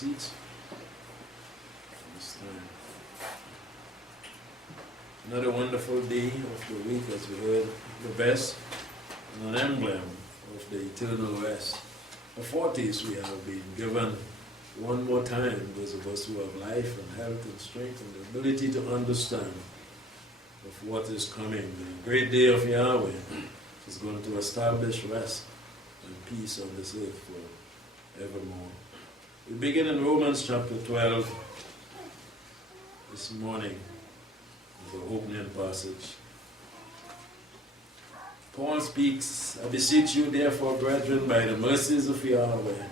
seats. This time. Another wonderful day of the week, as we heard the best, and an emblem of the eternal rest. The 40s we have been given one more time, those of us who have life and health and strength and the ability to understand of what is coming. The great day of Yahweh is going to establish rest and peace on this earth forevermore. We begin in Romans chapter 12 this morning, the opening passage. Paul speaks, I beseech you therefore, brethren, by the mercies of Yahweh,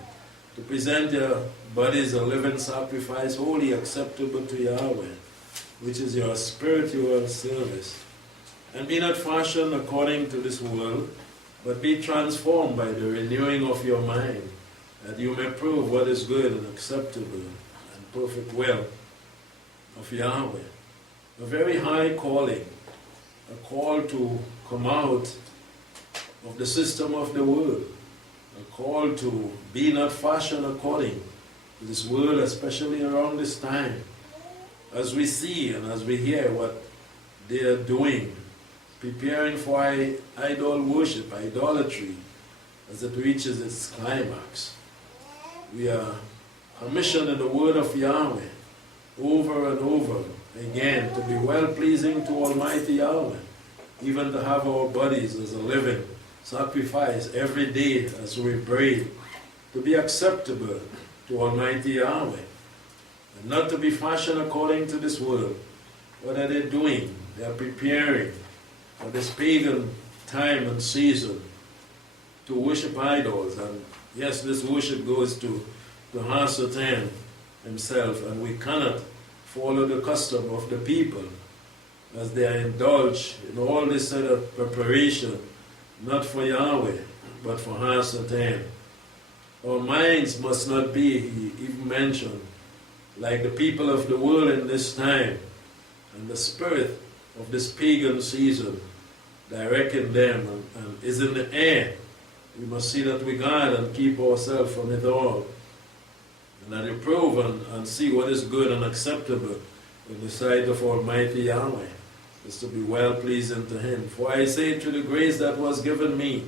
to present your bodies a living sacrifice, wholly acceptable to Yahweh, which is your spiritual service. And be not fashioned according to this world, but be transformed by the renewing of your mind, that you may prove what is good and acceptable and perfect will of Yahweh. A very high calling, a call to come out of the system of the world, a call to be not fashioned according to this world, especially around this time, as we see and as we hear what they are doing, preparing for idol worship, idolatry, as it reaches its climax. We are commissioned in the word of Yahweh over and over again to be well-pleasing to Almighty Yahweh, even to have our bodies as a living sacrifice every day as we pray, to be acceptable to Almighty Yahweh, and not to be fashioned according to this world. What are they doing? They are preparing for this pagan time and season to worship idols. And yes, this worship goes to Satan himself, and we cannot follow the custom of the people as they are indulged in all this sort of preparation, not for Yahweh, but for Satan. Our minds must not be, he even mentioned, like the people of the world in this time, and the spirit of this pagan season directing them and is in the air. We must see that we guard and keep ourselves from it all, and that we prove and see what is good and acceptable in the sight of Almighty Yahweh, is to be well-pleasing to Him. For I say, through the grace that was given me,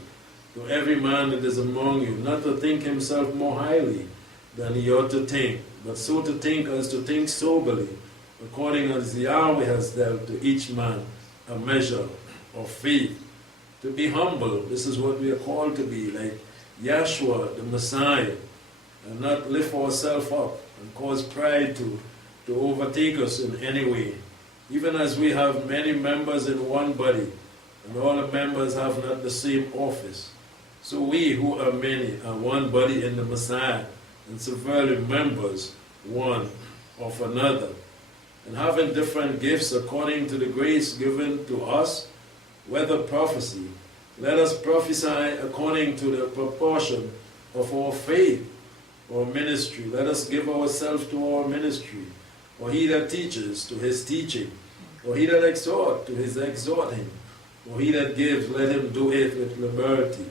to every man that is among you, not to think himself more highly than he ought to think, but so to think as to think soberly, according as Yahweh has dealt to each man a measure of faith. To be humble, this is what we are called to be, like Yahshua, the Messiah, and not lift ourselves up and cause pride to overtake us in any way. Even as we have many members in one body, and all the members have not the same office, so we who are many are one body in the Messiah, and severally members one of another, and having different gifts according to the grace given to us, whether prophecy, let us prophesy according to the proportion of our faith, or ministry. Let us give ourselves to our ministry, or he that teaches to his teaching, or he that exhorts to his exhorting, or he that gives, let him do it with liberty.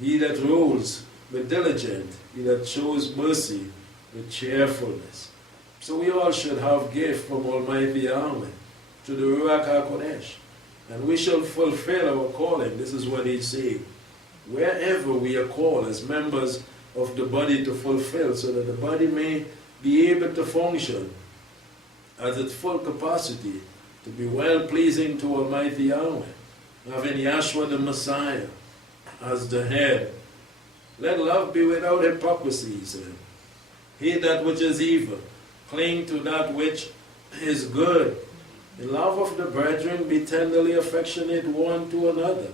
He that rules with diligence, he that shows mercy with cheerfulness. So we all should have gift from Almighty Yahweh to the Ruach HaKodesh, and we shall fulfill our calling. This is what he's saying. Wherever we are called as members of the body to fulfill, so that the body may be able to function at its full capacity, to be well-pleasing to Almighty Yahweh, having Yahshua the Messiah as the head. Let love be without hypocrisy, he said. Hate that which is evil, cling to that which is good. In love of the brethren, be tenderly affectionate one to another,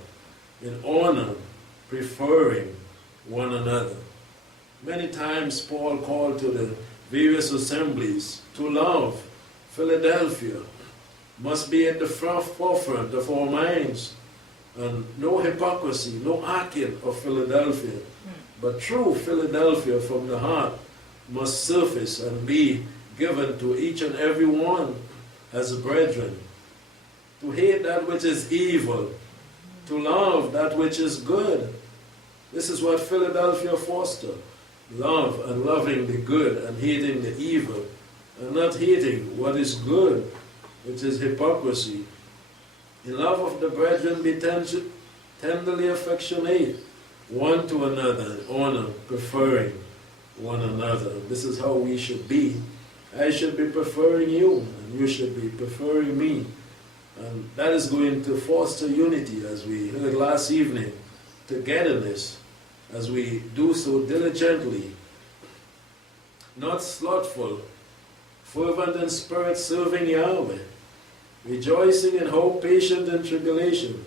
in honor, preferring one another. Many times Paul called to the various assemblies to love. Philadelphia must be at the forefront of our minds, and no hypocrisy, no acting of Philadelphia, but true Philadelphia from the heart must surface and be given to each and every one as brethren. To hate that which is evil, to love that which is good. This is what Philadelphia fostered. love and loving the good and hating the evil, and not hating what is good, which is hypocrisy. In love of the brethren be tenderly affectionate one to another, in honor, preferring one another. This is how we should be. I should be preferring you, and you should be preferring me. And that is going to foster unity, as we heard last evening, togetherness, as we do so diligently, not slothful, fervent in spirit, serving Yahweh, rejoicing in hope, patient in tribulation,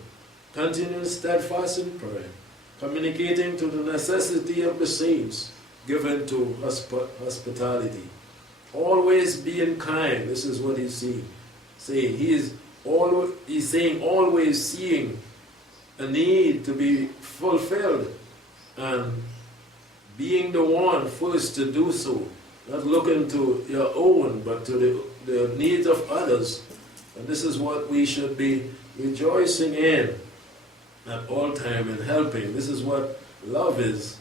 continuing steadfast in prayer, communicating to the necessity of the saints, given to hospitality, always being kind. This is what he's saying. He's saying always seeing a need to be fulfilled and being the one first to do so, not looking to your own, but to the needs of others. And this is what we should be rejoicing in at all time and helping. This is what love is,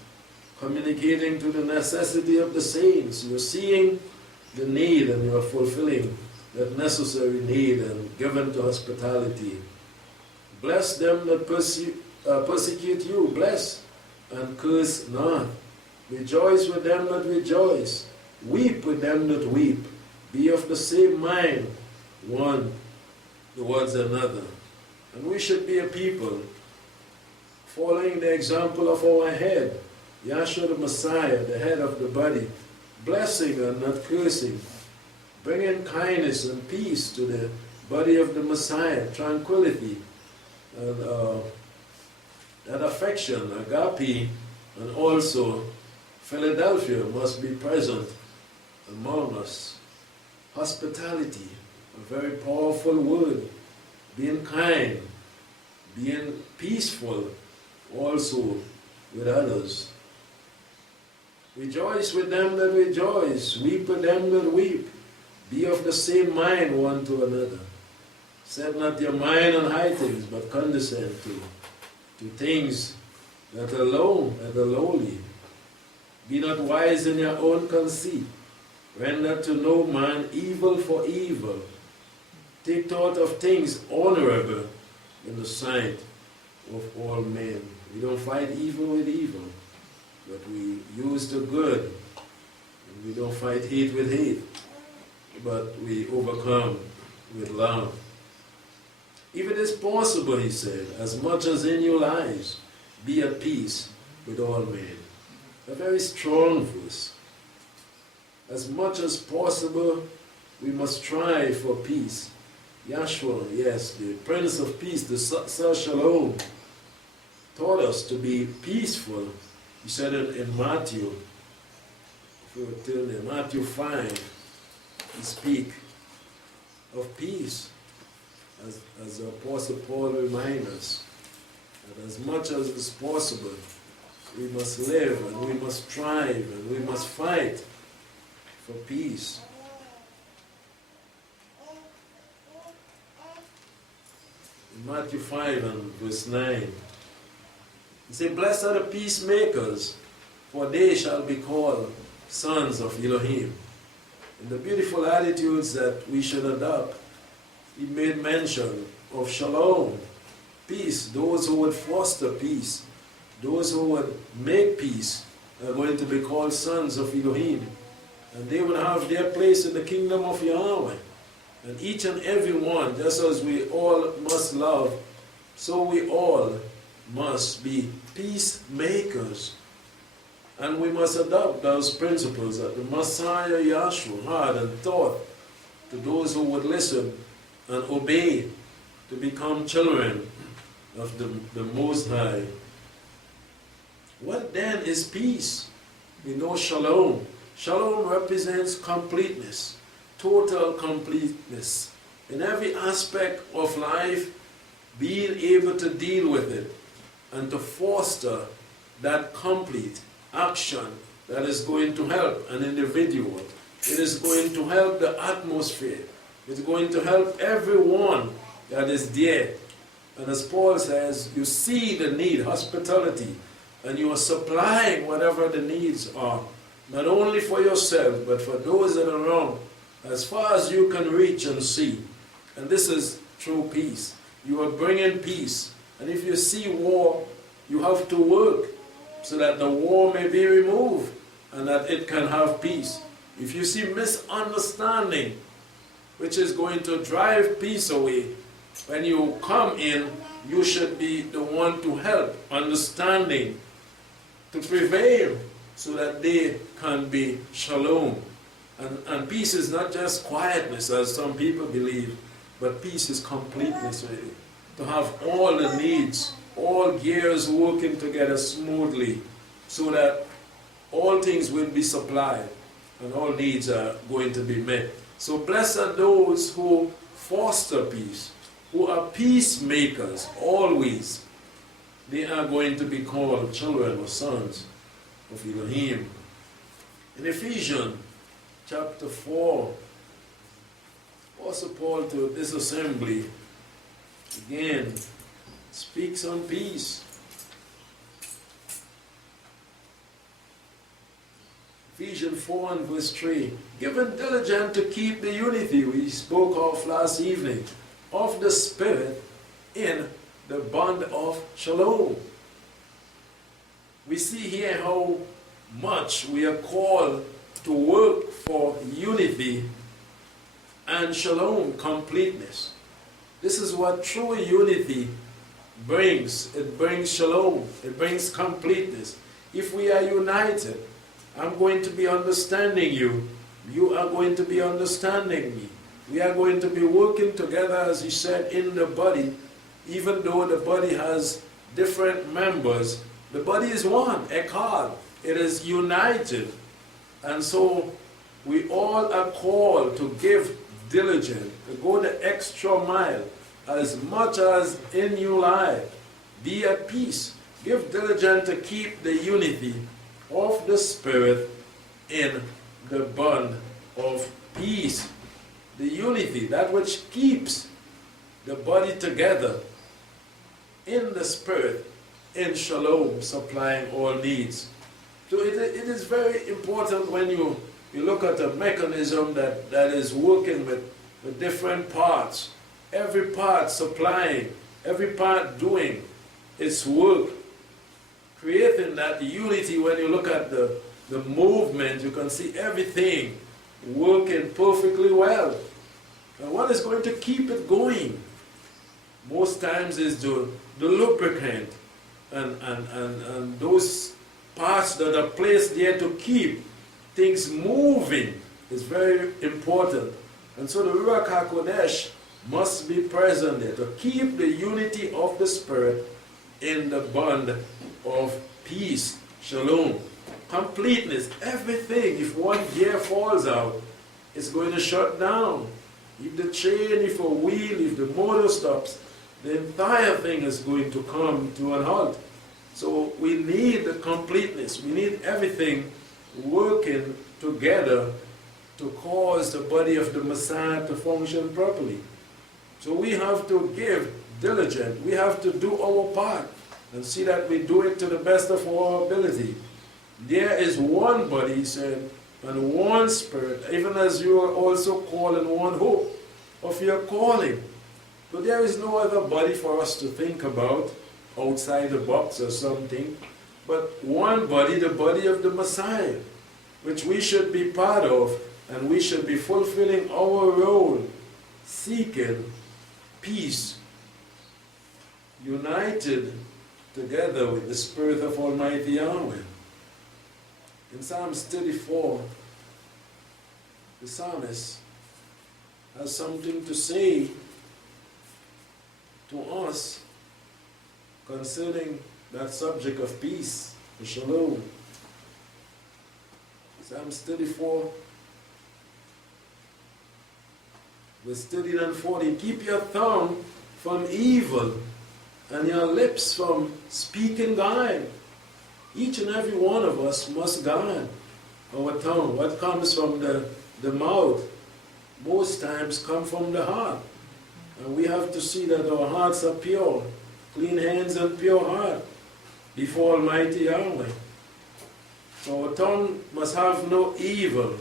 communicating to the necessity of the saints. You're seeing the need and you're fulfilling that necessary need and given to hospitality. Bless them that persecute you, bless, and curse not. Rejoice with them that rejoice. Weep with them that weep. Be of the same mind, one towards another. And we should be a people following the example of our head, Yahshua the Messiah, the head of the body, blessing and not cursing, bringing kindness and peace to the body of the Messiah, tranquility, and that affection, agape, and also Philadelphia must be present among us. Hospitality, a very powerful word, being kind, being peaceful also with others. Rejoice with them that rejoice, weep with them that weep. Be of the same mind one to another. Set not your mind on high things, but condescend to things that are low and are lowly. Be not wise in your own conceit. Render to no man evil for evil. Take thought of things honorable in the sight of all men. We don't fight evil with evil, but we use the good. And we don't fight hate with hate, but we overcome with love. If it is possible, he said, as much as in your lives, be at peace with all men. A very strong verse. As much as possible, we must strive for peace. Yahshua, yes, the Prince of Peace, the Sar Shalom, taught us to be peaceful. He said it in Matthew, Matthew 5, he speaks of peace, as the Apostle Paul reminds us, that as much as is possible, we must live and we must strive and we must fight for peace. In Matthew 5 and verse 9, he said, blessed are the peacemakers, for they shall be called sons of Elohim. In the beautiful attitudes that we should adopt, he made mention of shalom, peace. Those who would foster peace, those who would make peace are going to be called sons of Elohim. And they will have their place in the kingdom of Yahweh. And each and every one, just as we all must love, so we all must be peacemakers. And we must adopt those principles that the Messiah Yahshua had and taught to those who would listen and obey to become children of the Most High. What then is peace? We know shalom. Shalom represents completeness, total completeness. In every aspect of life, being able to deal with it and to foster that complete action that is going to help an individual. It is going to help the atmosphere. It's going to help everyone that is there. And as Paul says, you see the need, hospitality, and you are supplying whatever the needs are not only for yourself, but for those that are around, as far as you can reach and see. And this is true peace. You are bringing peace. And if you see war, you have to work so that the war may be removed and that it can have peace. If you see misunderstanding, which is going to drive peace away, when you come in, you should be the one to help understanding to prevail so that they can be shalom. And peace is not just quietness, as some people believe, but peace is completeness, really. To have all the needs, all gears working together smoothly, so that all things will be supplied and all needs are going to be met. So blessed are those who foster peace, who are peacemakers always. They are going to be called children or sons of Elohim. In Ephesians chapter 4, Apostle Paul to this assembly again speaks on peace. Ephesians 4 and verse 3. Given diligent to keep the unity we spoke of last evening of the Spirit in the bond of shalom. We see here how much we are called to work for unity and shalom, completeness. This is what true unity brings. It brings shalom. It brings completeness. If we are united, I'm going to be understanding you. You are going to be understanding me. We are going to be working together, as he said, in the body. Even though the body has different members, the body is one, echad. It is united. And so we all are called to give diligent, to go the extra mile, as much as in your life. Be at peace. Give diligent to keep the unity of the Spirit in the bond of peace. The unity, that which keeps the body together in the Spirit, in shalom, supplying all needs. So it is very important when you look at a mechanism that is working with different parts, every part supplying, every part doing its work, creating that unity. When you look at the movement, you can see everything working perfectly well. And what is going to keep it going most times is the lubricant and those parts that are placed there to keep things moving is very important. And so the Ruach HaKodesh must be present there to keep the unity of the Spirit in the bond of peace, shalom, completeness, everything. If one gear falls out, it's going to shut down. If the chain, if a wheel, if the motor stops, the entire thing is going to come to an halt. So we need the completeness. We need everything working together to cause the body of the Messiah to function properly. So we have to give diligent. We have to do our part and see that we do it to the best of our ability. There is one body, he said, and one Spirit, even as you are also called in one hope of your calling. But there is no other body for us to think about outside the box or something, but one body, the body of the Messiah, which we should be part of, and we should be fulfilling our role, seeking peace, united together with the Spirit of Almighty Yahweh. In Psalms 34, the psalmist has something to say to us concerning that subject of peace, the shalom. Psalms 34, verse 30 and 40. Keep your tongue from evil and your lips from speaking guile. Each and every one of us must guard our tongue. What comes from the mouth most times come from the heart. And we have to see that our hearts are pure, clean hands and pure heart before Almighty Yahweh. So our tongue must have no evil.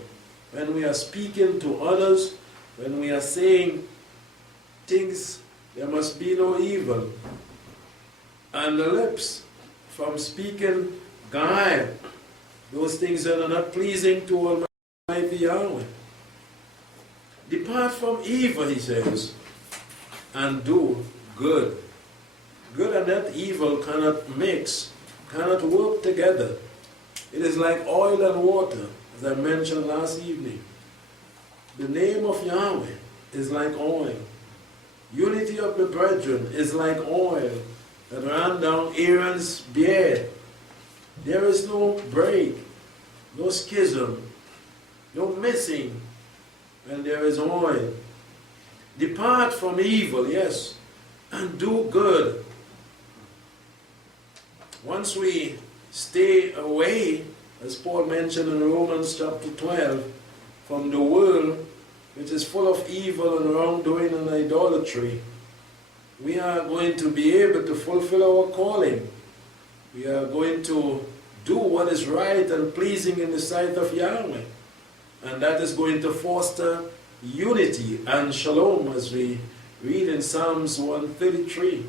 When we are speaking to others, when we are saying things, there must be no evil. And the lips, from speaking guile, those things that are not pleasing to Almighty Yahweh. Depart from evil, he says, and do good. Good and that evil cannot mix, cannot work together. It is like oil and water, as I mentioned last evening. The name of Yahweh is like oil. Unity of the brethren is like oil that ran down Aaron's beard. There is no break, no schism, no missing when there is oil. Depart from evil, yes, and do good. Once we stay away, as Paul mentioned in Romans chapter 12, from the world, which is full of evil and wrongdoing and idolatry, we are going to be able to fulfill our calling. We are going to do what is right and pleasing in the sight of Yahweh. And that is going to foster unity and shalom, as we read in Psalms 133.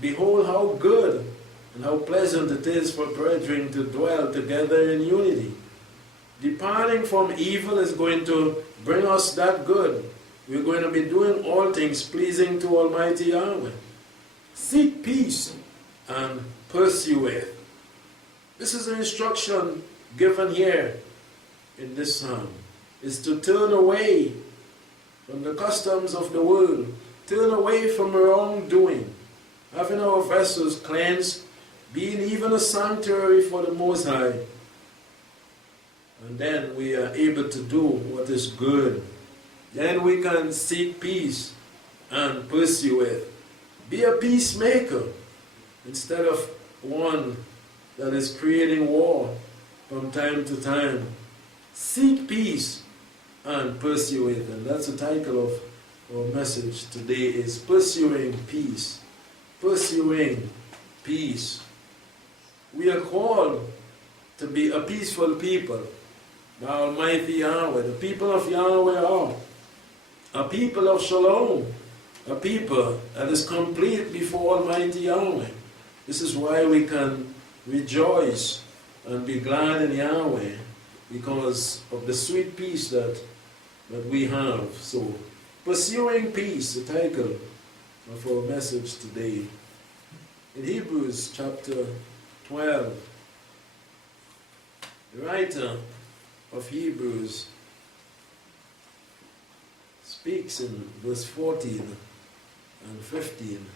Behold how good and how pleasant it is for brethren to dwell together in unity. Departing from evil is going to bring us that good. We're going to be doing all things pleasing to Almighty Yahweh. Seek peace and pursue it. This is an instruction given here in this psalm, is to turn away from the customs of the world, turn away from wrongdoing, having our vessels cleansed, being even a sanctuary for the Most High. And then we are able to do what is good. Then we can seek peace and pursue it. Be a peacemaker instead of one that is creating war from time to time. Seek peace and pursue it. And that's the title of our message today, is Pursuing Peace. Pursuing peace. We are called to be a peaceful people. The Almighty Yahweh, the people of Yahweh are a people of shalom, a people that is complete before Almighty Yahweh. This is why we can rejoice and be glad in Yahweh, because of the sweet peace that we have. So, Pursuing Peace, the title of our message today. In Hebrews chapter 12, the writer of Hebrews speaks in verse 14 and 15,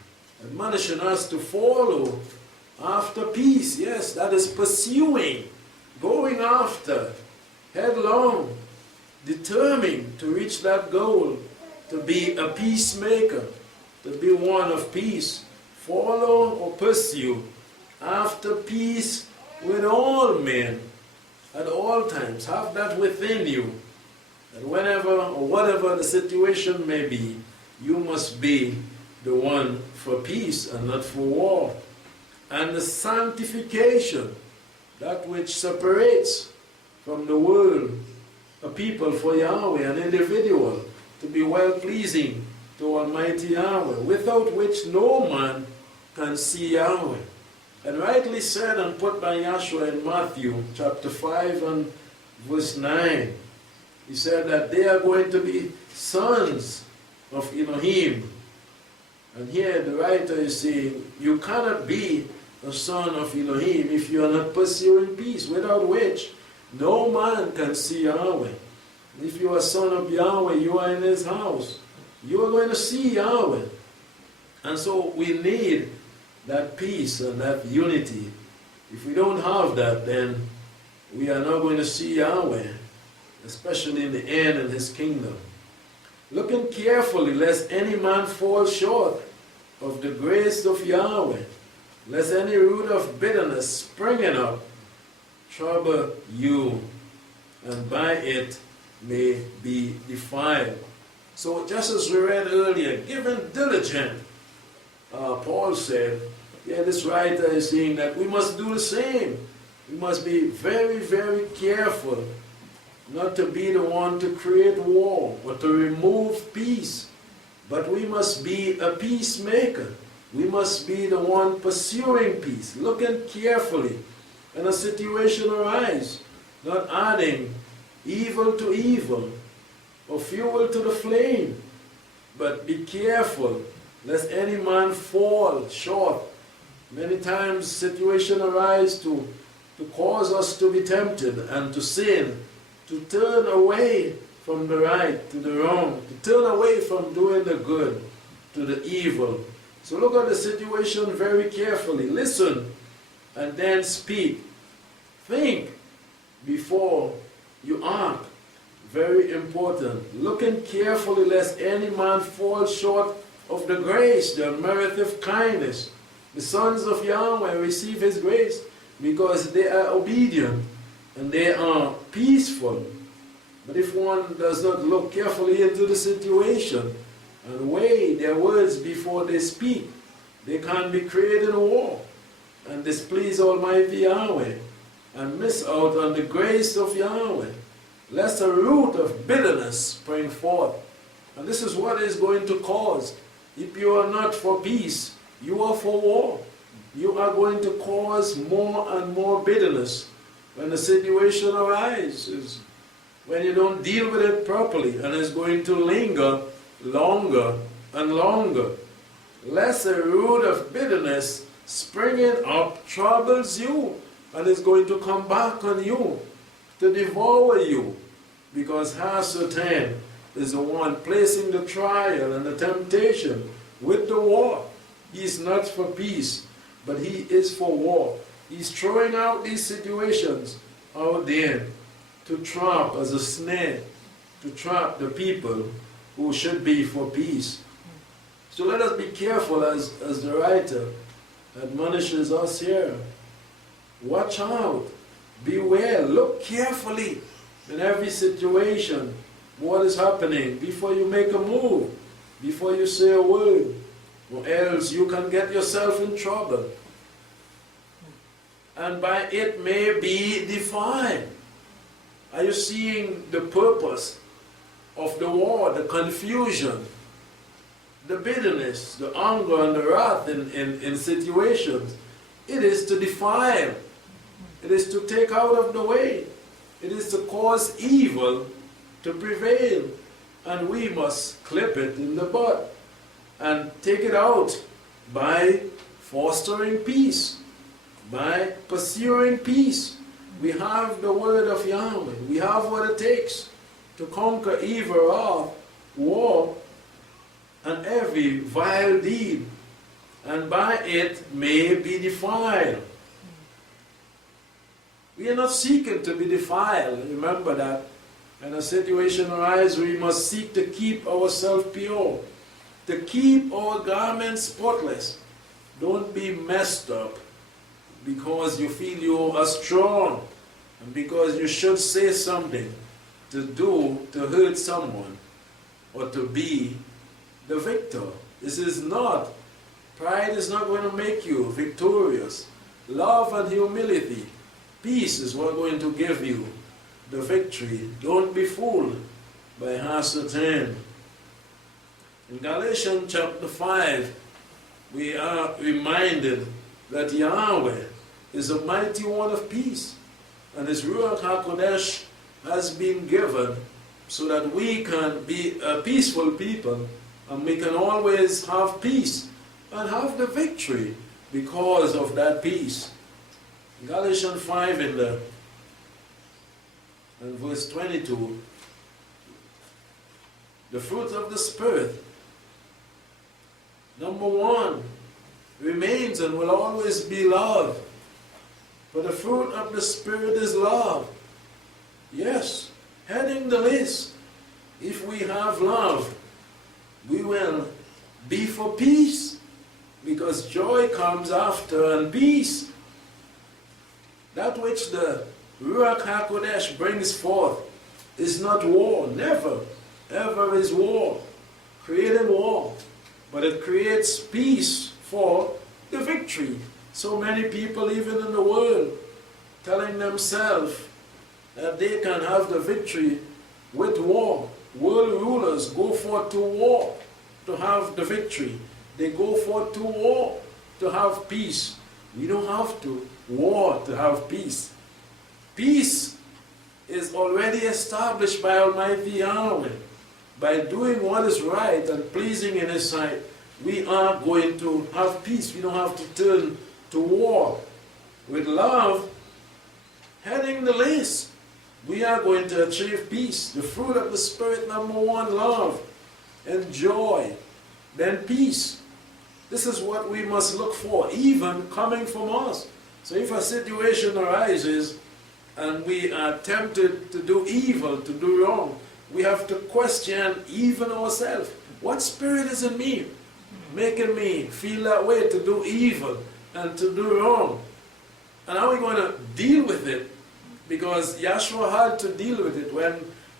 admonishing us to follow after peace. Yes, that is pursuing, going after, headlong, determined to reach that goal, to be a peacemaker, to be one of peace. Follow or pursue after peace with all men at all times. Have that within you, that whenever or whatever the situation may be, you must be the one for peace and not for war. And the sanctification, that which separates from the world a people for Yahweh, an individual, to be well-pleasing to Almighty Yahweh, without which no man can see Yahweh. And rightly said and put by Yahshua in Matthew chapter 5 and verse 9. He said that they are going to be sons of Elohim. And here the writer is saying, you cannot be a son of Elohim if you are not pursuing peace, without which no man can see Yahweh. If you are a son of Yahweh, you are in His house. You are going to see Yahweh. And so we need that peace and that unity. If we don't have that, then we are not going to see Yahweh, especially in the end in His kingdom. Looking carefully, lest any man fall short of the grace of Yahweh, lest any root of bitterness springing up trouble you, and by it may be defiled. So just as we read earlier, giving diligent, Paul said, yeah, this writer is saying that we must do the same. We must be very, very careful not to be the one to create war or to remove peace. But we must be a peacemaker. We must be the one pursuing peace, looking carefully when a situation arises, not adding evil to evil or fuel to the flame. But be careful lest any man fall short. Many times situations arise to cause us to be tempted and to sin, to turn away from the right to the wrong, to turn away from doing the good to the evil. So look at the situation very carefully. Listen and then speak. Think before you act. Very important. Looking carefully lest any man fall short of the grace, the meriteth kindness. The sons of Yahweh receive his grace because they are obedient and they are peaceful. But if one does not look carefully into the situation and weigh their words before they speak, they can be creating a war and displease Almighty Yahweh and miss out on the grace of Yahweh, lest a root of bitterness spring forth. And this is what is going to cause. If you are not for peace, you are for war. You are going to cause more and more bitterness when the situation arises, when you don't deal with it properly, and it's going to linger longer and longer. Lest a root of bitterness springing up troubles you, and it's going to come back on you to devour you, because Hasatan is the one placing the trial and the temptation with the war. He's not for peace, but he is for war. He's throwing out these situations out there to trap as a snare, to trap the people who should be for peace. So let us be careful as the writer admonishes us here. Watch out, beware, look carefully in every situation what is happening before you make a move, before you say a word, or else you can get yourself in trouble. And by it may be defined. Are you seeing the purpose of the war, the confusion, the bitterness, the anger and the wrath in situations? It is to defile. It is to take out of the way. It is to cause evil to prevail. And we must clip it in the bud and take it out by fostering peace, by pursuing peace. We have the word of Yahweh. We have what it takes to conquer evil, wrath, war, and every vile deed, and by it may be defiled. We are not seeking to be defiled. Remember that. When a situation arises, we must seek to keep ourselves pure, to keep our garments spotless. Don't be messed up because you feel you are strong and because you should say something to hurt someone or to be the victor. This is not. Pride is not going to make you victorious. Love and humility, peace is what going to give you the victory. Don't be fooled by Hasatan. In Galatians chapter 5, we are reminded that Yahweh is a mighty one of peace, and his Ruach HaKodesh has been given so that we can be a peaceful people, and we can always have peace and have the victory because of that peace. In Galatians 5 in verse 22, the fruit of the Spirit, number 1, remains and will always be love. For the fruit of the Spirit is love. Yes, heading the list, if we have love, we will be for peace, because joy comes after and peace. That which the Ruach HaKodesh brings forth is not war. Never, ever is war, creating war. But it creates peace for the victory. So many people, even in the world, telling themselves that they can have the victory with war. World rulers go forth to war to have the victory. They go forth to war to have peace. We don't have to war to have peace. Peace is already established by Almighty Yahweh. By doing what is right and pleasing in His sight, we are going to have peace. We don't have to turn to war. With love heading the list, we are going to achieve peace. The fruit of the Spirit, number one, love and joy, then peace. This is what we must look for, even coming from us. So if a situation arises and we are tempted to do evil, to do wrong, we have to question even ourselves. What spirit is in me making me feel that way to do evil and to do wrong? And how are we going to deal with it? Because Yahshua had to deal with it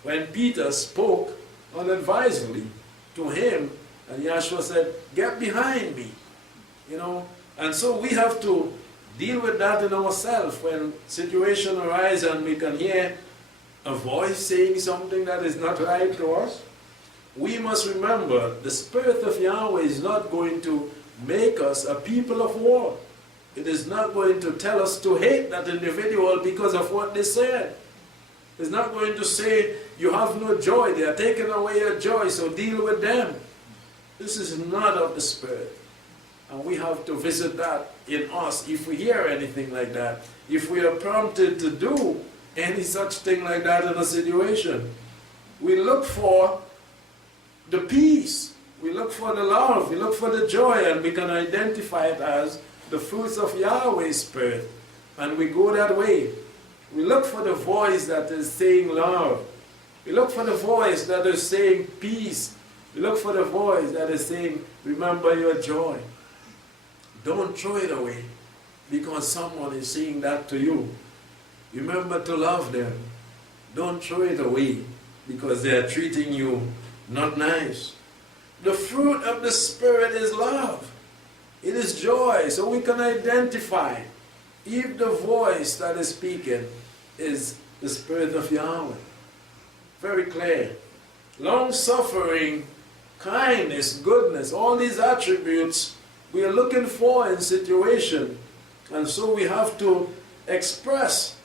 when Peter spoke unadvisedly to him, and Yahshua said, "Get behind me." You know, and so we have to deal with that in ourselves when situation arises and we can hear a voice saying something that is not right to us. We must remember the Spirit of Yahweh is not going to make us a people of war. It is not going to tell us to hate that individual because of what they said. It's not going to say, you have no joy, they are taking away your joy, so deal with them. This is not of the Spirit. And we have to visit that in us if we hear anything like that. If we are prompted to do any such thing like that in a situation. We look for the peace. We look for the love. We look for the joy, and we can identify it as the fruits of Yahweh's Spirit. And we go that way. We look for the voice that is saying love. We look for the voice that is saying peace. We look for the voice that is saying, remember your joy. Don't throw it away because someone is saying that to you. Remember to love them. Don't throw it away because they are treating you not nice. The fruit of the Spirit is love. It is joy, so we can identify if the voice that is speaking is the Spirit of Yahweh. Very clear. Long-suffering, kindness, goodness, all these attributes we are looking for in situation. And so we have to express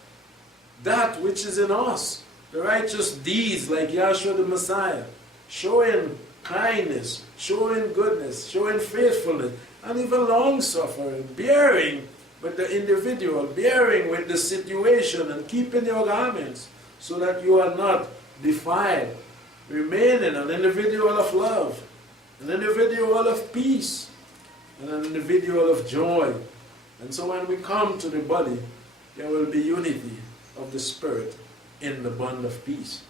that which is in us. The righteous deeds like Yahshua the Messiah, showing kindness, showing goodness, showing faithfulness, and even long-suffering, bearing with the individual, bearing with the situation, and keeping your garments so that you are not defiled. Remaining an individual of love, an individual of peace, and an individual of joy. And so when we come to the body, there will be unity of the Spirit in the bond of peace.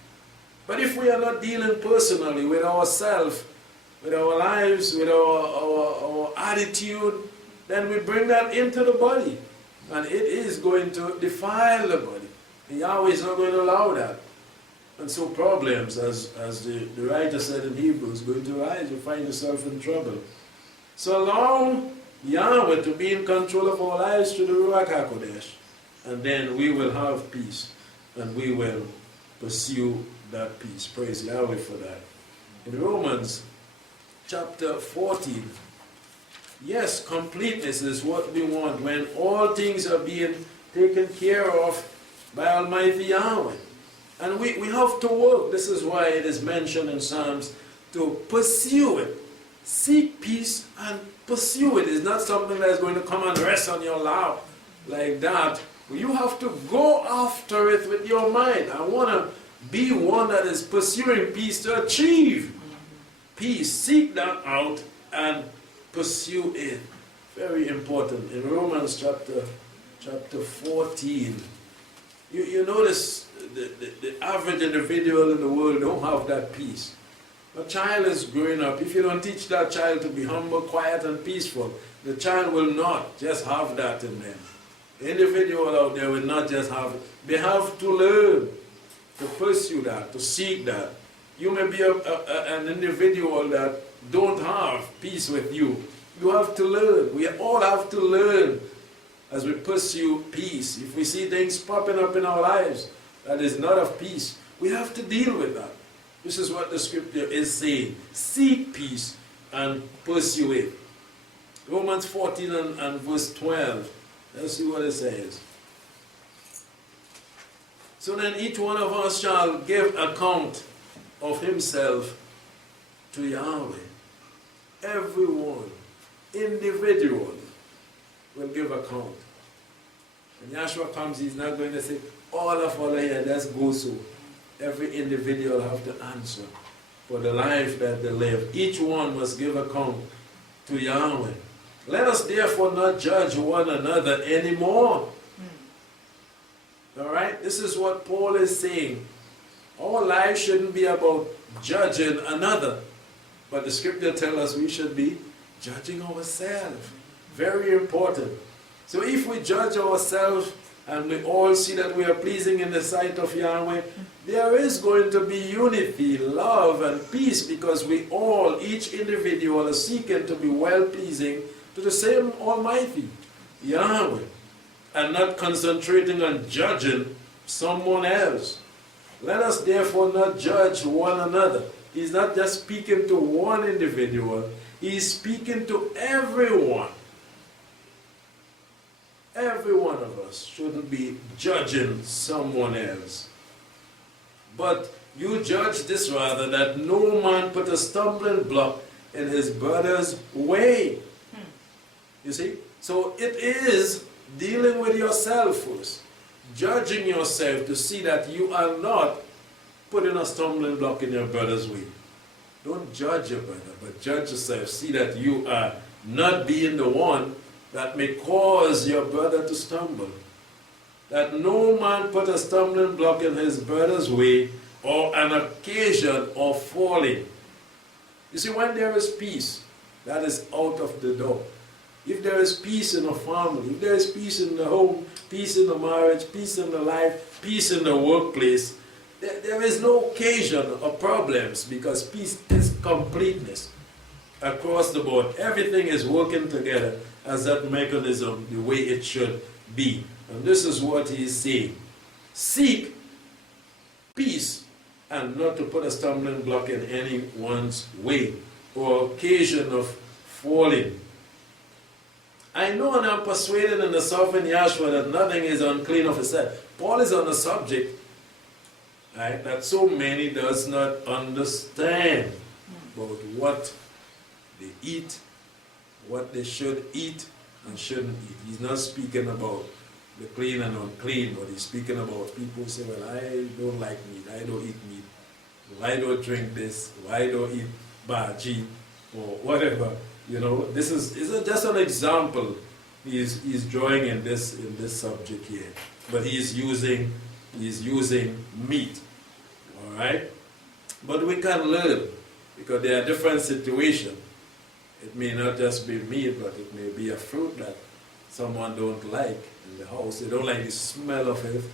But if we are not dealing personally with ourselves, with our lives, with our attitude, then we bring that into the body. And it is going to defile the body. And Yahweh is not going to allow that. And so problems, as the writer said in Hebrews, going to arise. You find yourself in trouble. So allow Yahweh to be in control of our lives through the Ruach HaKodesh. And then we will have peace. And we will pursue that peace. Praise Yahweh for that. In Romans chapter 14, yes, completeness is what we want when all things are being taken care of by Almighty Yahweh. And we have to work. This is why it is mentioned in Psalms to pursue it. Seek peace and pursue it. It's not something that is going to come and rest on your lap like that. You have to go after it with your mind. I want to be one that is pursuing peace to achieve peace. Seek that out and pursue it. Very important. In Romans chapter 14, you notice the average individual in the world don't have that peace. A child is growing up. If you don't teach that child to be humble, quiet, and peaceful, the child will not just have that in them. The individual out there will not just have it. They have to learn to pursue that, to seek that. You may be an individual that don't have peace with you. You have to learn. We all have to learn as we pursue peace, if we see things popping up in our lives that is not of peace, we have to deal with that. This is what the scripture is saying. Seek peace and pursue it. Romans 14 and verse 12. Let's see what it says. So then each one of us shall give account of himself to Yahweh. Everyone, individually, will give account. When Yahshua comes, he's not going to say, all of us here, let's go so. Every individual have to answer for the life that they live. Each one must give account to Yahweh. Let us therefore not judge one another anymore. All right? This is what Paul is saying. Our life shouldn't be about judging another. But the scripture tells us we should be judging ourselves. Very important. So if we judge ourselves and we all see that we are pleasing in the sight of Yahweh, there is going to be unity, love, and peace, because we all, each individual, are seeking to be well-pleasing to the same Almighty, Yahweh, and not concentrating on judging someone else. Let us therefore not judge one another. He's not just speaking to one individual, he's speaking to everyone. Every one of us shouldn't be judging someone else. But you judge this rather, that no man put a stumbling block in his brother's way. You see? So it is dealing with yourself first. Judging yourself to see that you are not putting a stumbling block in your brother's way. Don't judge your brother, but judge yourself. See that you are not being the one that may cause your brother to stumble. That no man put a stumbling block in his brother's way, or an occasion of falling. You see, when there is peace, that is out of the door. If there is peace in a family, if there is peace in the home, peace in the marriage, peace in the life, peace in the workplace, there is no occasion of problems, because peace is completeness across the board. Everything is working together as that mechanism, the way it should be. And this is what he is saying. Seek peace and not to put a stumbling block in anyone's way or occasion of falling. I know and I'm persuaded in the sovereign Yahshua that nothing is unclean of itself. Paul is on a subject, right, that so many does not understand about what they eat, what they should eat and shouldn't eat. He's not speaking about the clean and unclean, but he's speaking about people who say, well, I don't like meat, I don't eat meat, well, I don't drink this, well, I don't eat bhaji, or whatever. You know, this is just an example he's drawing in this subject here. But he's using meat. Alright? But we can learn, because there are different situations. It may not just be meat, but it may be a fruit that someone don't like in the house. They don't like the smell of it.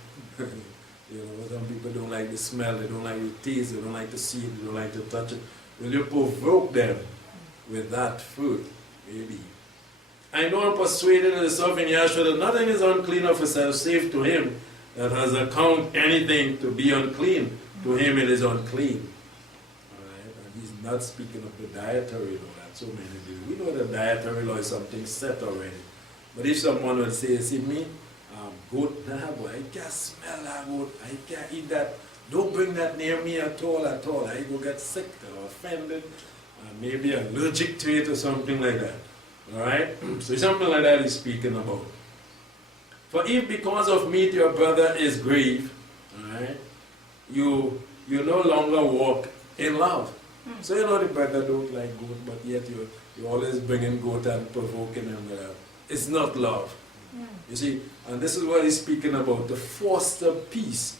You know, some people don't like the smell, they don't like the taste, they don't like to see it, they don't like to touch it. Will you provoke them with that fruit? Maybe. I know I'm persuaded in the sovereign Yahshua that nothing is unclean of itself, save to him that has account anything to be unclean. To him it is unclean. Alright? And he's not speaking of the dietary law that so many do. We know that dietary law is something set already. But if someone would say, see me, goat, nah, boy, I can't smell that goat, I can't eat that, don't bring that near me at all. I go get sick or offended, maybe allergic to it or something like that. Alright? So something like that he's speaking about. For if because of meat your brother is grieved, alright, you no longer walk in love. So you know the brother don't like goat, but yet you always bringing goat and provoking him. It's not love. You see, and this is what he's speaking about, to foster peace,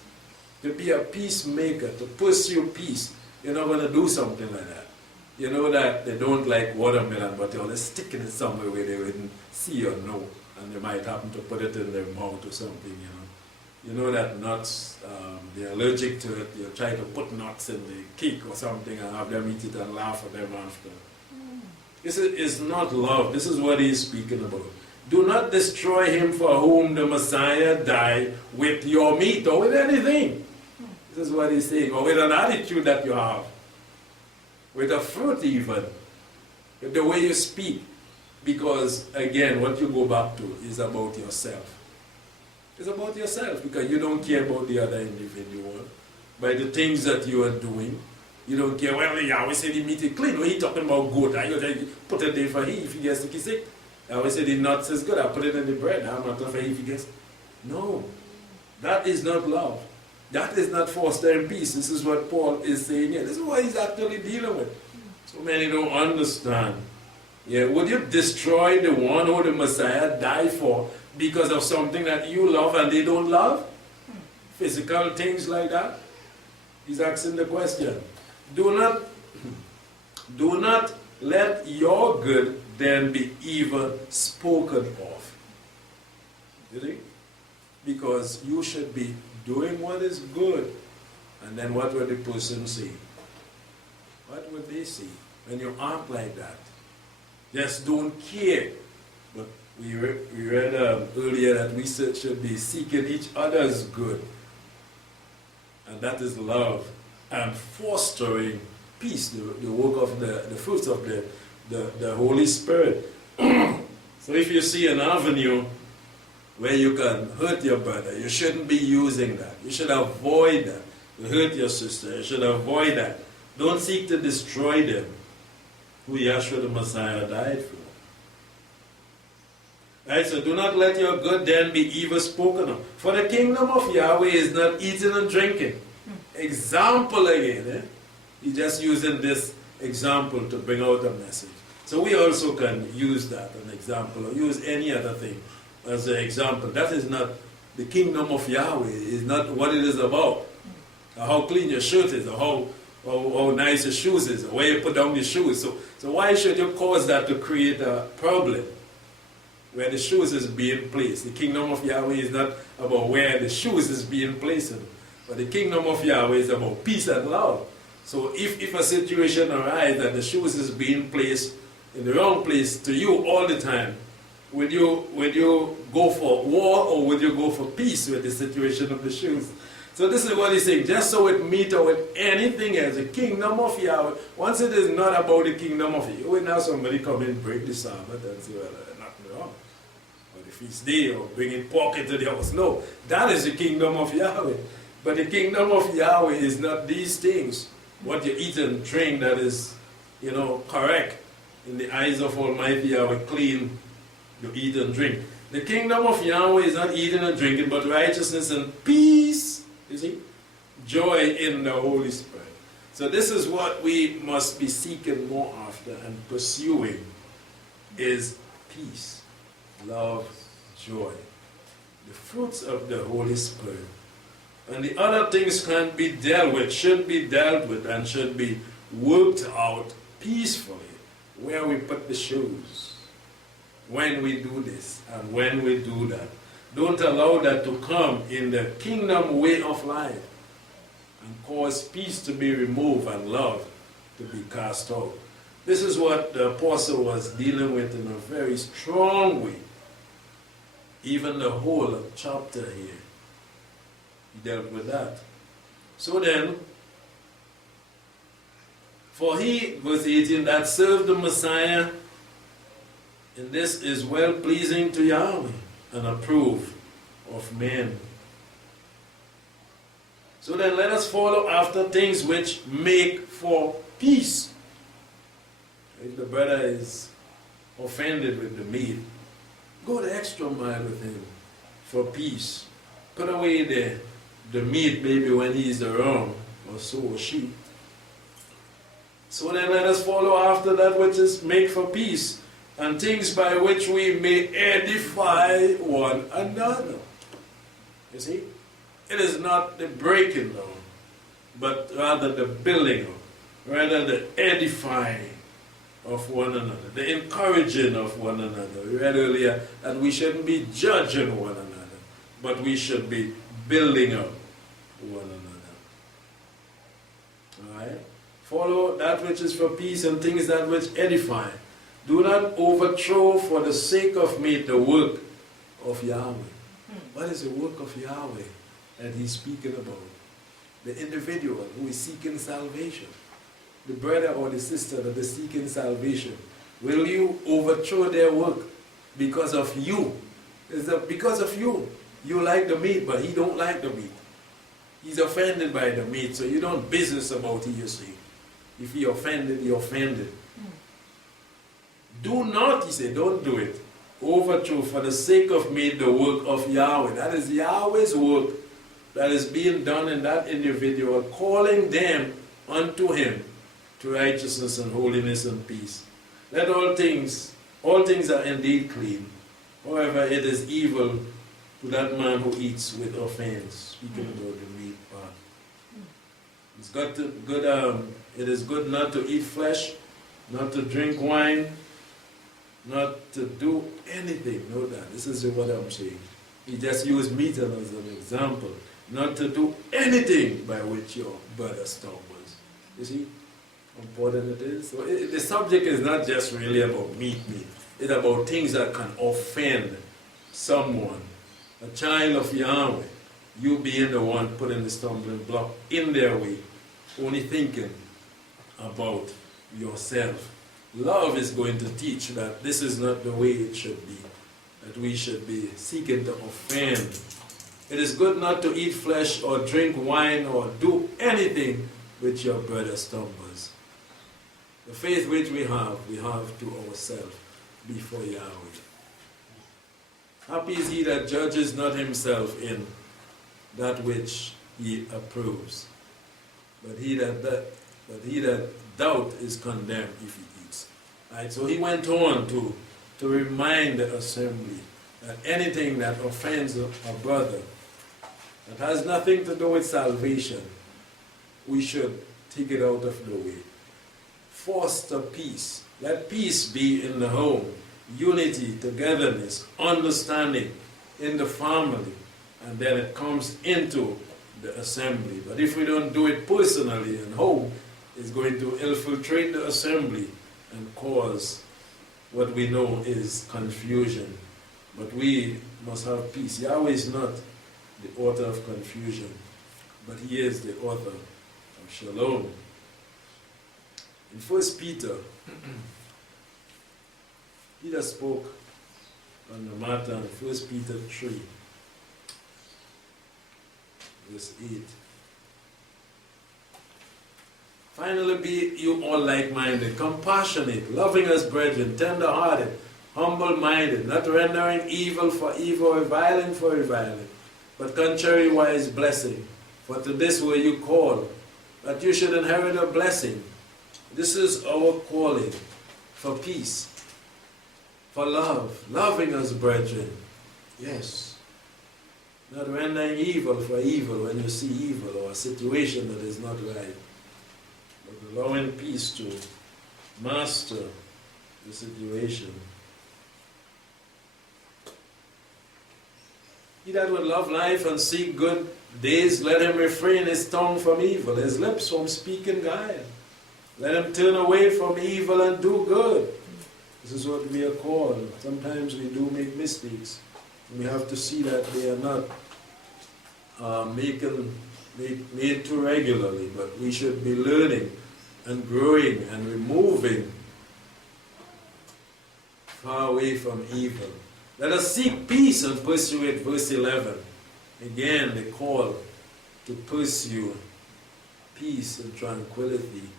to be a peacemaker, to pursue peace. You're not going to do something like that. You know that they don't like watermelon, but they're always sticking it somewhere where they wouldn't see or know, and they might happen to put it in their mouth or something, you know. You know that nuts, they're allergic to it, you try to put nuts in the cake or something and have them eat it and laugh at them after. This is not love. This is what he's speaking about. Do not destroy him for whom the Messiah died with your meat or with anything. This is what he's saying. Or with an attitude that you have. With a fruit even. With the way you speak. Because, again, what you go back to is about yourself. It's about yourself because you don't care about the other individual. By the things that you are doing. You don't care, well, you always say the meat is clean. When he's talking about goat, I put it there for him if he gets sick. I always say the nuts is good, I put it in the bread. I'm not for him if he gets. No. That is not love. That is not fostering peace. This is what Paul is saying here. This is what he's actually dealing with. So many don't understand. Yeah, would you destroy the one who the Messiah died for because of something that you love and they don't love? Physical things like that? He's asking the question. Do not let your good then be evil spoken of. You see? Because you should be doing what is good. And then what would the person say? What would they say when you act like that? Just don't care. But we read earlier that we should be seeking each other's good. And that is love. And fostering peace, the work of the fruits of the Holy Spirit. So if you see an avenue where you can hurt your brother, you shouldn't be using that. You should avoid that. You hurt your sister, you should avoid that. Don't seek to destroy them, who Yahshua the Messiah died for. Right, so do not let your good then be evil spoken of. For the kingdom of Yahweh is not eating and drinking. Example again. Eh? He's just using this example to bring out a message. So we also can use that, an example, or use any other thing as an example. That is not the kingdom of Yahweh. Is not what it is about. Or how clean your shirt is, or how nice your shoes is, or where you put down your shoes. So why should you cause that to create a problem where the shoes is being placed? The kingdom of Yahweh is not about where the shoes is being placed in. But the kingdom of Yahweh is about peace and love. So if a situation arises that the shoes is being placed in the wrong place to you all the time, would you go for war or would you go for peace with the situation of the shoes? So this is what he's saying. Just so with meat or with anything else, the kingdom of Yahweh, once it is not about the kingdom of Yahweh, you will now somebody come and break the Sabbath and say, well, nothing wrong. Or the feast day or bringing pork into the house. No, that is the kingdom of Yahweh. But the kingdom of Yahweh is not these things. What you eat and drink that is, correct. In the eyes of Almighty Yahweh, clean, you eat and drink. The kingdom of Yahweh is not eating and drinking, but righteousness and peace, you see, joy in the Holy Spirit. So this is what we must be seeking more after and pursuing is peace, love, joy. The fruits of the Holy Spirit. And the other things can be dealt with, should be dealt with, and should be worked out peacefully. Where we put the shoes, when we do this, and when we do that. Don't allow that to come in the kingdom way of life and cause peace to be removed and love to be cast out. This is what the apostle was dealing with in a very strong way. Even the whole chapter here. He dealt with that. So then, for he, verse 18, that served the Messiah, and this is well pleasing to Yahweh and approved of men. So then let us follow after things which make for peace. If the brother is offended with the meat, go the extra mile with him for peace. Put away the meat maybe when he's around, or so or she. So then let us follow after that which is make for peace, and things by which we may edify one another. You see? It is not the breaking down, but rather the building up, rather the edifying of one another, the encouraging of one another. We read earlier that we shouldn't be judging one another, but we should be building up one another. Alright? Follow that which is for peace and things that which edify. Do not overthrow for the sake of meat the work of Yahweh. What is the work of Yahweh that he's speaking about? The individual who is seeking salvation. The brother or the sister that is seeking salvation. Will you overthrow their work because of you? Is that because of you? You like the meat, but he don't like the meat. He's offended by the meat, so you don't business about it, you see. If he offended, he offended. Do not, he said, don't do it. Overthrow for the sake of meat the work of Yahweh. That is Yahweh's work that is being done in that individual, calling them unto him to righteousness and holiness and peace. Let all things are indeed clean. However, it is evil to that man who eats with offense. Speaking about the meat part. It is good not to eat flesh, not to drink wine, not to do anything. Know that. This is what I'm saying. He just used meat as an example. Not to do anything by which your brother stumbles. You see how important it is? So the subject is not just really about meat. It's about things that can offend someone. A child of Yahweh, you being the one putting the stumbling block in their way, only thinking about yourself. Love is going to teach that this is not the way it should be, that we should be seeking to offend. It is good not to eat flesh or drink wine or do anything which your brother stumbles. The faith which we have to ourselves before Yahweh. Happy is he that judges not himself in that which he approves. But he that doubt is condemned if he eats. Right, so he went on to remind the assembly that anything that offends a brother, that has nothing to do with salvation, we should take it out of the way. Foster peace. Let peace be in the home. Unity, togetherness, understanding in the family. And then it comes into the assembly. But if we don't do it personally in home, it's going to infiltrate the assembly and cause what we know is confusion. But we must have peace. Yahweh is not the author of confusion, but he is the author of shalom. In 1 Peter, Peter spoke on the matter in 1 Peter 3, verse 8. Finally, be you all like-minded, compassionate, loving as brethren, tender-hearted, humble-minded, not rendering evil for evil, reviling for reviling, but contrariwise blessing. For to this were you called, that you should inherit a blessing. This is our calling, for peace, for love, loving as brethren. Yes. Not rendering evil for evil when you see evil or a situation that is not right, but allowing peace to master the situation. He that would love life and seek good days, let him refrain his tongue from evil, his lips from speaking guile. Let him turn away from evil and do good. This is what we are called. Sometimes we do make mistakes. We have to see that they are not made too regularly, but we should be learning and growing and removing far away from evil. Let us seek peace and pursue it. Verse 11. Again, the call to pursue peace and tranquility.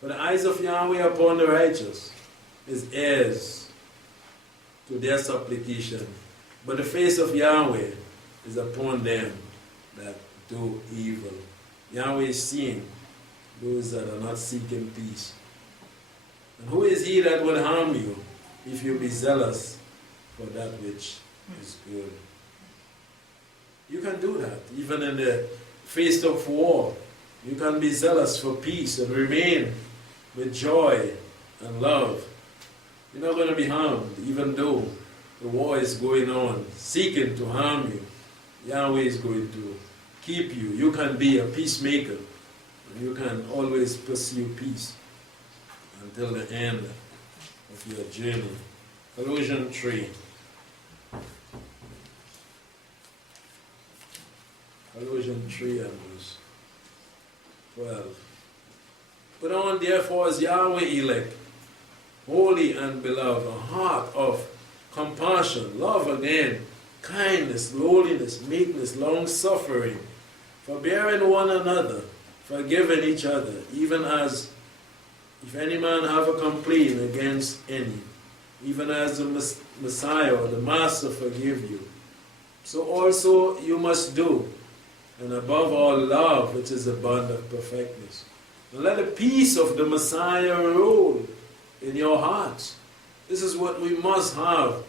For the eyes of Yahweh upon the righteous, his ears to their supplication. But the face of Yahweh is upon them that do evil. Yahweh is seeing those that are not seeking peace. And who is he that will harm you if you be zealous for that which is good? You can do that, even in the face of war. You can be zealous for peace and remain with joy and love. You're not going to be harmed, even though the war is going on, seeking to harm you. Yahweh is going to keep you. You can be a peacemaker. You can always pursue peace until the end of your journey. Colossians 3. Colossians 3 and verse 12. Put on therefore as Yahweh elect, holy and beloved, a heart of compassion, love again, kindness, lowliness, meekness, long-suffering, forbearing one another, forgiving each other, even as if any man have a complaint against any, even as the Messiah or the Master forgive you, so also you must do, and above all love, which is the bond of perfectness. And let the peace of the Messiah rule in your hearts. This is what we must have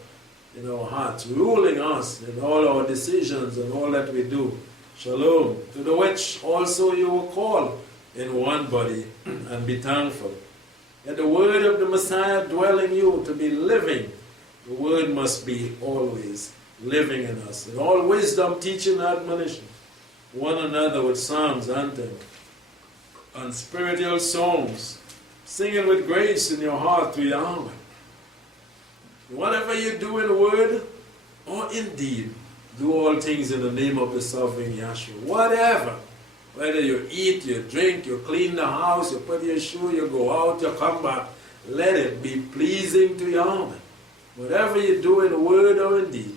in our hearts, ruling us in all our decisions and all that we do. Shalom, to the which also you were called in one body, and be thankful. Let the word of the Messiah dwell in you to be living. The word must be always living in us. In all wisdom, teaching, admonition, one another with psalms, anthems, and spiritual songs, singing with grace in your heart to Yahweh. Whatever you do in word or in deed, do all things in the name of the sovereign Yahshua. Whatever. Whether you eat, you drink, you clean the house, you put your shoe, you go out, you come back, let it be pleasing to Yahweh. Whatever you do in word or in deed,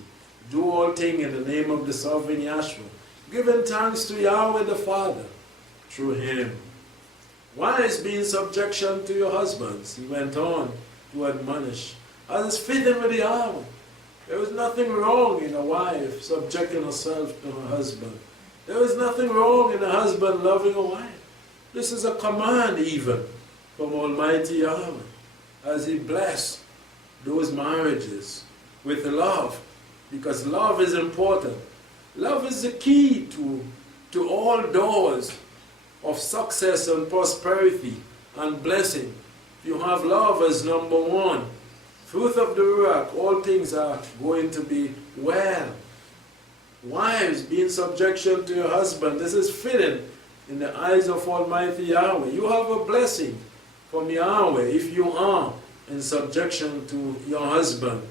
do all things in the name of the sovereign Yahshua, giving thanks to Yahweh the Father through him. Wives, be in subjection to your husbands, he went on to admonish, as is fitting with Yahweh. There is nothing wrong in a wife subjecting herself to her husband. There is nothing wrong in a husband loving a wife. This is a command even from Almighty Yahweh, as he blessed those marriages with love, because love is important. Love is the key to all doors of success and prosperity and blessing. If you have love as number one, fruit of the Ruach, all things are going to be well. Wives, be in subjection to your husband. This is fitting in the eyes of Almighty Yahweh. You have a blessing from Yahweh if you are in subjection to your husband.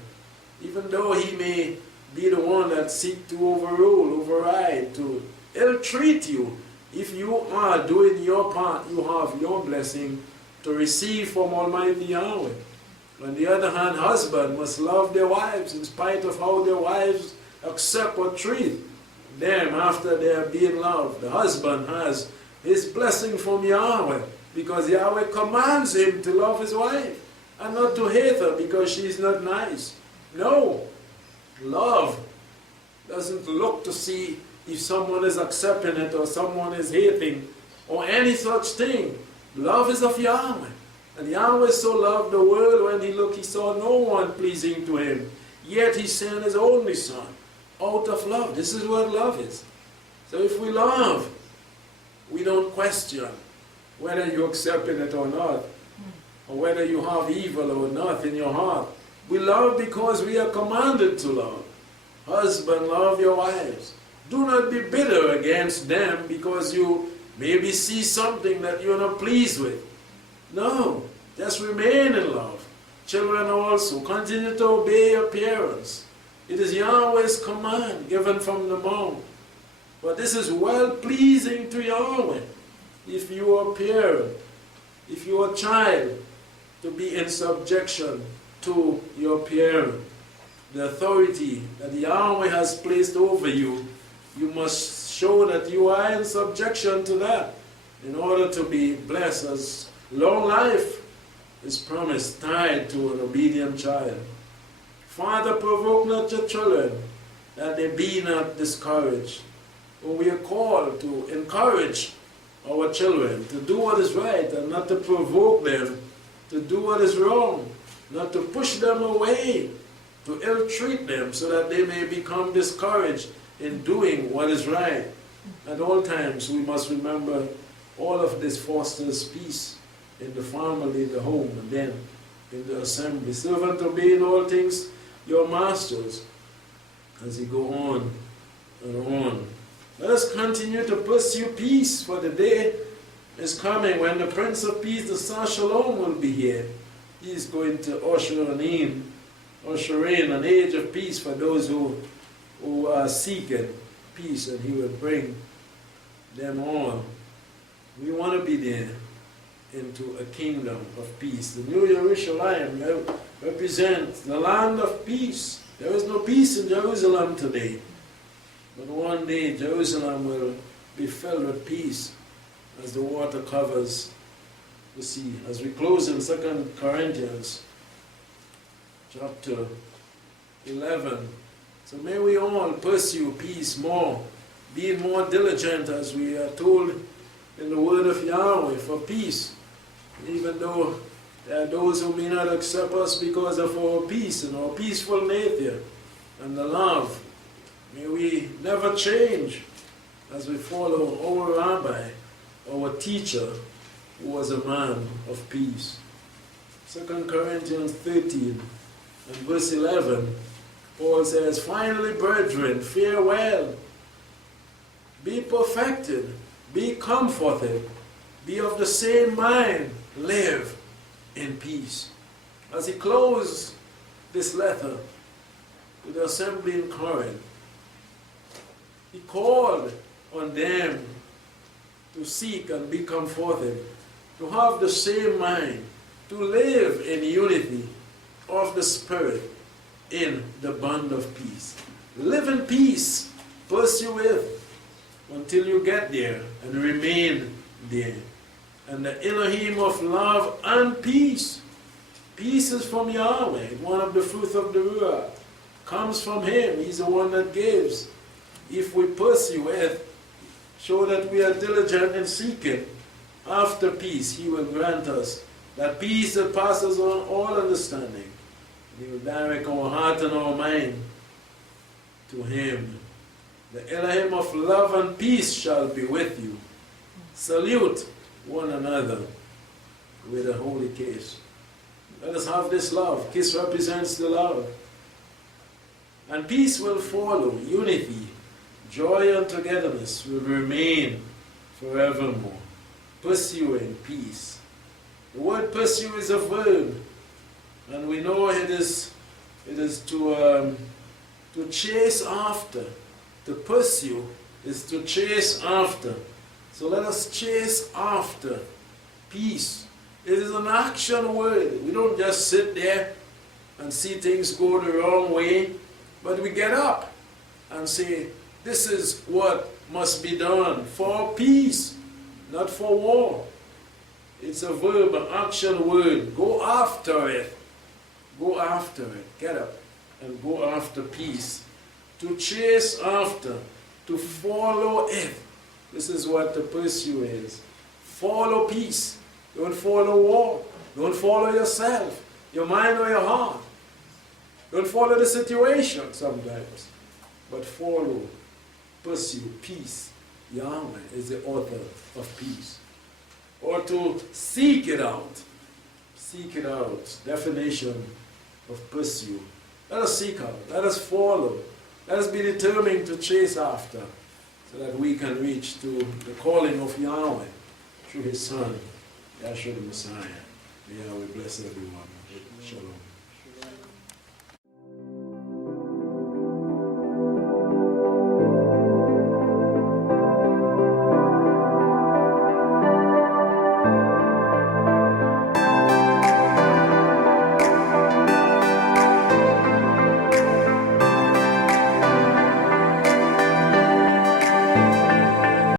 Even though he may be the one that seeks to override, to ill-treat you, if you are doing your part, you have your blessing to receive from Almighty Yahweh. On the other hand, husbands must love their wives in spite of how their wives accept or treat them after they are being loved. The husband has his blessing from Yahweh because Yahweh commands him to love his wife and not to hate her because she's not nice. No. Love doesn't look to see if someone is accepting it or someone is hating or any such thing. Love is of Yahweh. And Yahweh so loved the world when he saw no one pleasing to him. Yet he sent his only son out of love. This is what love is. So if we love, we don't question whether you're accepting it or not, or whether you have evil or not in your heart. We love because we are commanded to love. Husband, love your wives. Do not be bitter against them because you maybe see something that you're not pleased with. No, just remain in love. Children also, continue to obey your parents. It is Yahweh's command given from the mount. But this is well-pleasing to Yahweh. If you are a parent, if you are a child, to be in subjection to your parent. The authority that Yahweh has placed over you, you must show that you are in subjection to that in order to be blessed, as long life is promised tied to an obedient child. Father, provoke not your children, that they be not discouraged. When we are called to encourage our children to do what is right and not to provoke them to do what is wrong, not to push them away, to ill-treat them so that they may become discouraged in doing what is right. At all times we must remember all of this fosters peace in the family, the home, and then in the assembly. Servant, obey in all things your masters, as he go on and on. Let us continue to pursue peace, for the day is coming, when the Prince of Peace, the Sar Shalom, will be here. He is going to usher in an age of peace for those who are seeking peace, and he will bring them all. We want to be there into a kingdom of peace. The New Jerusalem represents the land of peace. There is no peace in Jerusalem today. But one day Jerusalem will be filled with peace as the water covers the sea. As we close in 2 Corinthians chapter 11. So may we all pursue peace more, being more diligent, as we are told in the word of Yahweh, for peace. Even though there are those who may not accept us because of our peace and our peaceful nature and the love, may we never change as we follow our rabbi, our teacher, who was a man of peace. 2 Corinthians 13 and verse 11, Paul says, "Finally, brethren, farewell. Be perfected, be comforted, be of the same mind, live in peace." As he closed this letter to the assembly in Corinth, he called on them to seek and be comforted, to have the same mind, to live in unity of the Spirit in the bond of peace. Live in peace, pursue it until you get there and remain there. And the Elohim of love and peace. Peace is from Yahweh, one of the fruits of the Ruach. Comes from Him. He's the one that gives. If we pursue it, show that we are diligent in seeking after peace, He will grant us that peace that passes on all understanding. He will direct our heart and our mind to Him. The Elohim of love and peace shall be with you. Salute one another with a holy kiss. Let us have this love. Kiss represents the love. And peace will follow. Unity, joy and togetherness will remain forevermore. Pursuing peace. The word pursue is a verb. And we know it is to chase after. To pursue is to chase after. So let us chase after peace. It is an action word. We don't just sit there and see things go the wrong way, but we get up and say, this is what must be done for peace, not for war. It's a verb, an action word. Go after it. Go after it. Get up and go after peace. To chase after, to follow it. This is what the pursue is. Follow peace. Don't follow war. Don't follow yourself, your mind or your heart. Don't follow the situation sometimes. But follow, pursue peace. Yahweh is the author of peace. Or to seek it out. Seek it out. Definition of pursue. Let us seek out. Let us follow. Let us be determined to chase after, so that we can reach to the calling of Yahweh through His Son, Yahshua the Messiah. May Yahweh bless everyone. Shalom.